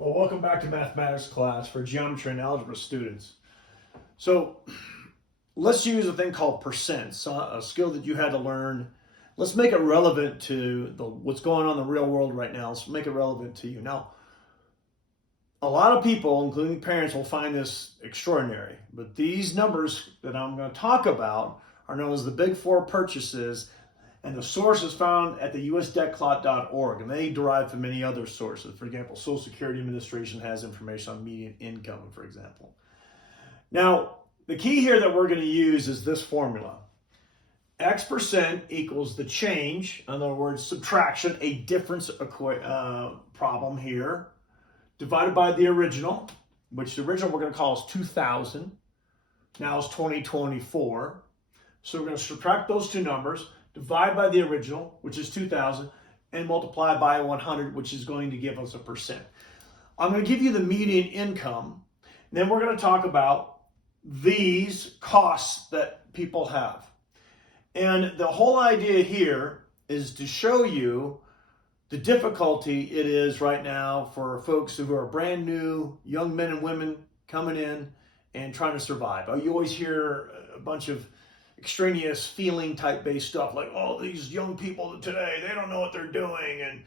Well, welcome back to mathematics class for geometry and algebra students. So let's use a thing called percents, a skill that you had to learn. Let's make it relevant to what's going on in the real world right now. Let's make it relevant to you. Now, a lot of people, including parents, will find this extraordinary, but these numbers that I'm going to talk about are known as the Big Four purchases, and the source is found at the usdebtclock.org, and they derive from many other sources. For example, Social Security Administration has information on median income, for example. Now, the key here that we're going to use is this formula. X percent equals the change, in other words, subtraction, a difference problem here, divided by the original, which the original we're going to call is 2000. Now it's 2024. So we're going to subtract those two numbers, divide by the original, which is 2000, and multiply by 100, which is going to give us a percent. I'm going to give you the median income, and then we're going to talk about these costs that people have. And the whole idea here is to show you the difficulty it is right now for folks who are brand new, young men and women coming in and trying to survive. You always hear a bunch of extraneous feeling type based stuff like, oh, these young people today, they don't know what they're doing, and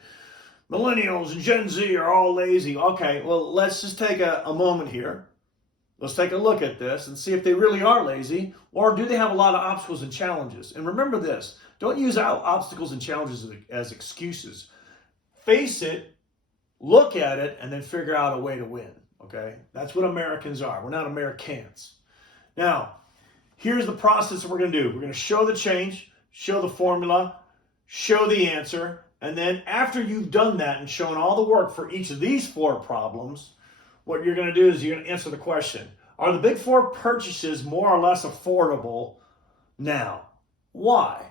millennials and Gen Z are all lazy. Okay, well, let's just take a moment here. Let's take a look at this and see if they really are lazy, or do they have a lot of obstacles and challenges. And remember this, don't use obstacles and challenges as excuses. Face it, look at it, and then figure out a way to win, okay? That's what Americans are. We're not Americans. Now, here's the process that we're going to do. We're going to show the change, show the formula, show the answer, and then after you've done that and shown all the work for each of these four problems, what you're going to do is you're going to answer the question, are the Big Four purchases more or less affordable now? Why?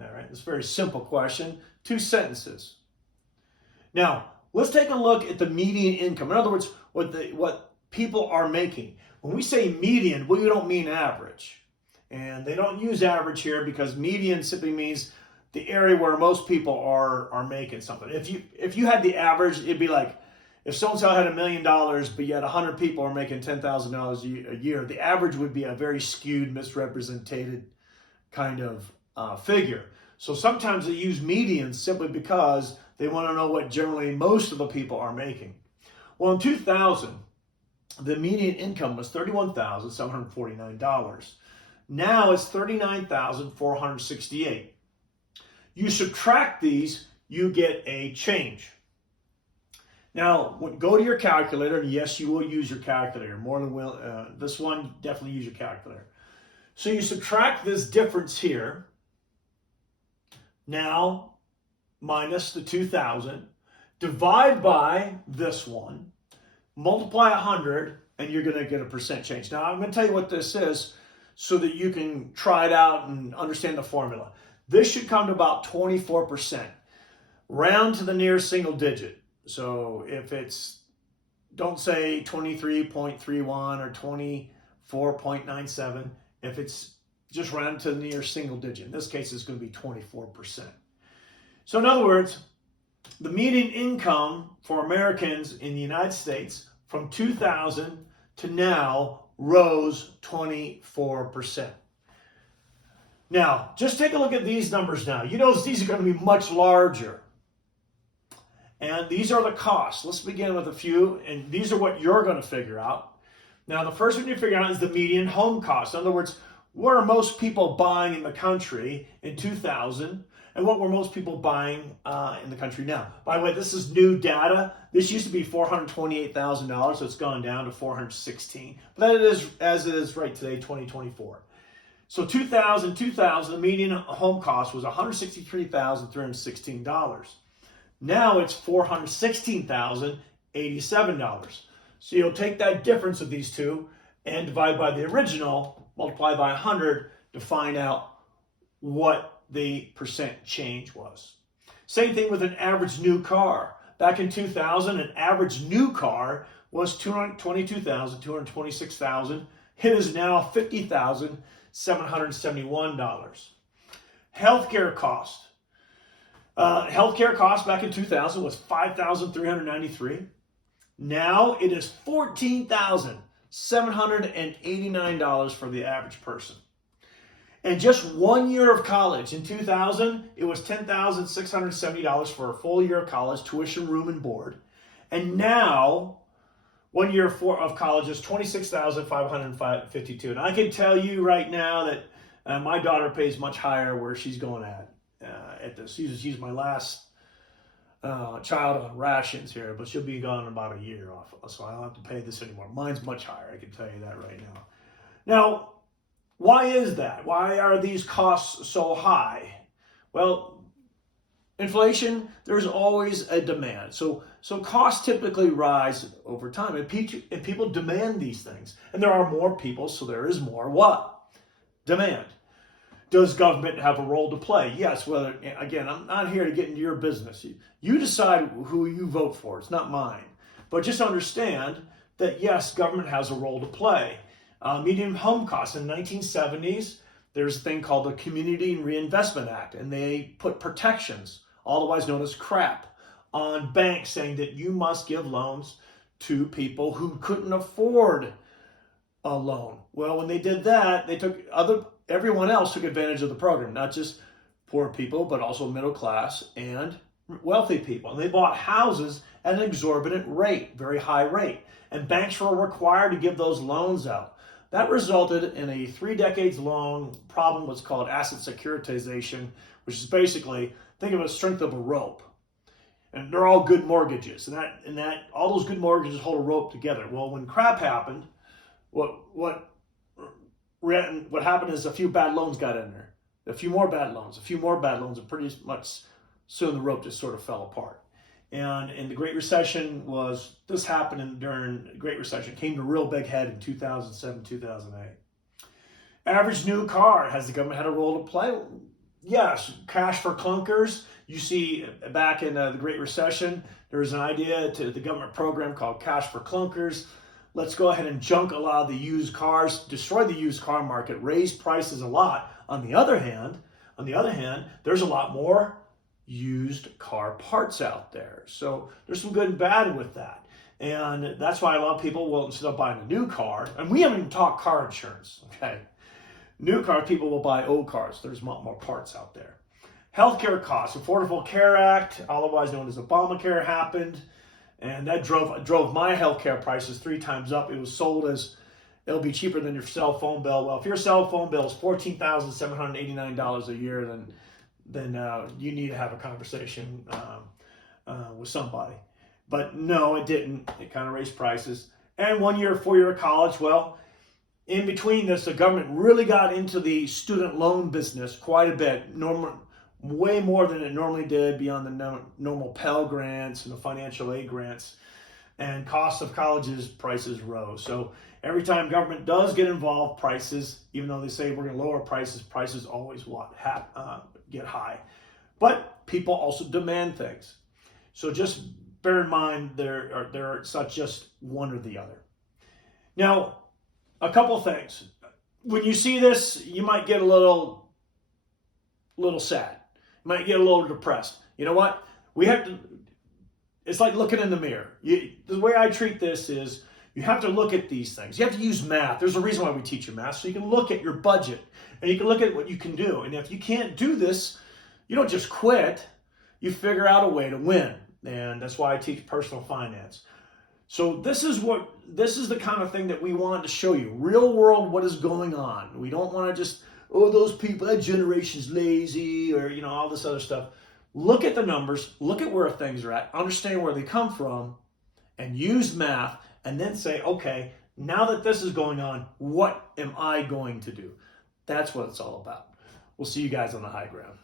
All right, it's a very simple question, 2 sentences. Now, let's take a look at the median income. In other words, what people are making. When we say median, we don't mean average. And they don't use average here because median simply means the area where most people are making something. If you had the average, it'd be like if so-and-so had $1 million, but yet 100 people are making $10,000 a year, the average would be a very skewed, misrepresented kind of figure. So sometimes they use medians simply because they want to know what generally most of the people are making. Well, in 2000, the median income was $31,749. Now it's $39,468. You subtract these, you get a change. Now, go to your calculator, and yes, you will use your calculator. More than this one, definitely use your calculator. So you subtract this difference here, now minus the 2000, divide by this one, multiply 100, and you're going to get a percent change. Now, I'm going to tell you what this is so that you can try it out and understand the formula. This should come to about 24%. Round to the nearest single digit. So if it's, don't say 23.31 or 24.97. If it's just round to the nearest single digit, in this case, it's going to be 24%. So in other words, the median income for Americans in the United States from 2000 to now rose 24%. Now, just take a look at these numbers now. You notice these are going to be much larger. And these are the costs. Let's begin with a few, and these are what you're going to figure out. Now, the first one you figure out is the median home cost. In other words, what are most people buying in the country in 2000, and what were most people buying in the country now? By the way, this is new data. This used to be $428,000, so it's gone down to $416,000. But that is as it is right today, 2024. So 2000, the median home cost was $163,316. Now it's $416,087. So you'll take that difference of these two and divide by the original, multiply by 100 to find out what the percent change was. Same thing with an average new car. Back in 2000, an average new car was $222,000, $226,000. It is now $50,771. Healthcare cost. Healthcare cost back in 2000 was $5,393. Now it is $14,789 for the average person. And just 1 year of college, in 2000, it was $10,670 for a full year of college, tuition, room, and board. And now, 1 year of college is $26,552. And I can tell you right now that my daughter pays much higher where she's going at this. She's my last child on rations here, but she'll be gone in about a year off, so I don't have to pay this anymore. Mine's much higher, I can tell you that right now. Now, why is that? Why are these costs so high? Well, inflation, there's always a demand. So costs typically rise over time, and people demand these things. And there are more people, so there is more what? Demand. Does government have a role to play? Yes. Whether, again, I'm not here to get into your business. You decide who you vote for. It's not mine. But just understand that, yes, government has a role to play. Median home costs in the 1970s, there's a thing called the Community Reinvestment Act, and they put protections, otherwise known as CRAP, on banks saying that you must give loans to people who couldn't afford a loan. Well, when they did that, everyone else took advantage of the program, not just poor people, but also middle class and wealthy people. And they bought houses at an exorbitant rate, very high rate. And banks were required to give those loans out. That resulted in a 3 decades long problem, what's called asset securitization, which is basically, think of the strength of a rope. And they're all good mortgages. And all those good mortgages hold a rope together. Well, when crap happened, what happened is a few bad loans got in there. A few more bad loans, and pretty much soon the rope just sort of fell apart. And in the Great Recession during the Great Recession, came to a real big head in 2007, 2008. Average new car, has the government had a role to play? Yes, cash for clunkers. You see, back in the Great Recession, there was an idea to the government program called Cash for Clunkers. Let's go ahead and junk a lot of the used cars, destroy the used car market, raise prices a lot. On the other hand, there's a lot more used car parts out there. So there's some good and bad with that. And that's why a lot of people will, instead of buying a new car, and we haven't even talked car insurance, okay? New car, people will buy old cars. There's a lot more parts out there. Healthcare costs, Affordable Care Act, otherwise known as Obamacare, happened. And that drove my healthcare prices 3 times up. It was sold as it'll be cheaper than your cell phone bill. Well, if your cell phone bill is $14,789 a year, then you need to have a conversation with somebody. But no, it didn't. It kind of raised prices. And 1 year, 4 year college. Well, in between this, the government really got into the student loan business quite a bit. Way more than it normally did beyond the normal Pell Grants and the financial aid grants. And cost of colleges, prices rose. So every time government does get involved, prices, even though they say we're going to lower prices always get high. But people also demand things. So just bear in mind it's not just one or the other. Now, a couple things. When you see this, you might get a little sad. You might get a little depressed. You know what? It's like looking in the mirror. The way I treat this is you have to look at these things. You have to use math. There's a reason why we teach you math, so you can look at your budget and you can look at what you can do. And if you can't do this, you don't just quit. You figure out a way to win. And that's why I teach personal finance. So this is the kind of thing that we wanted to show you. Real world, what is going on. We don't want to just, those people, that generation's lazy, or all this other stuff. Look at the numbers, look at where things are at, understand where they come from, and use math, and then say, okay, now that this is going on, what am I going to do? That's what it's all about. We'll see you guys on the high ground.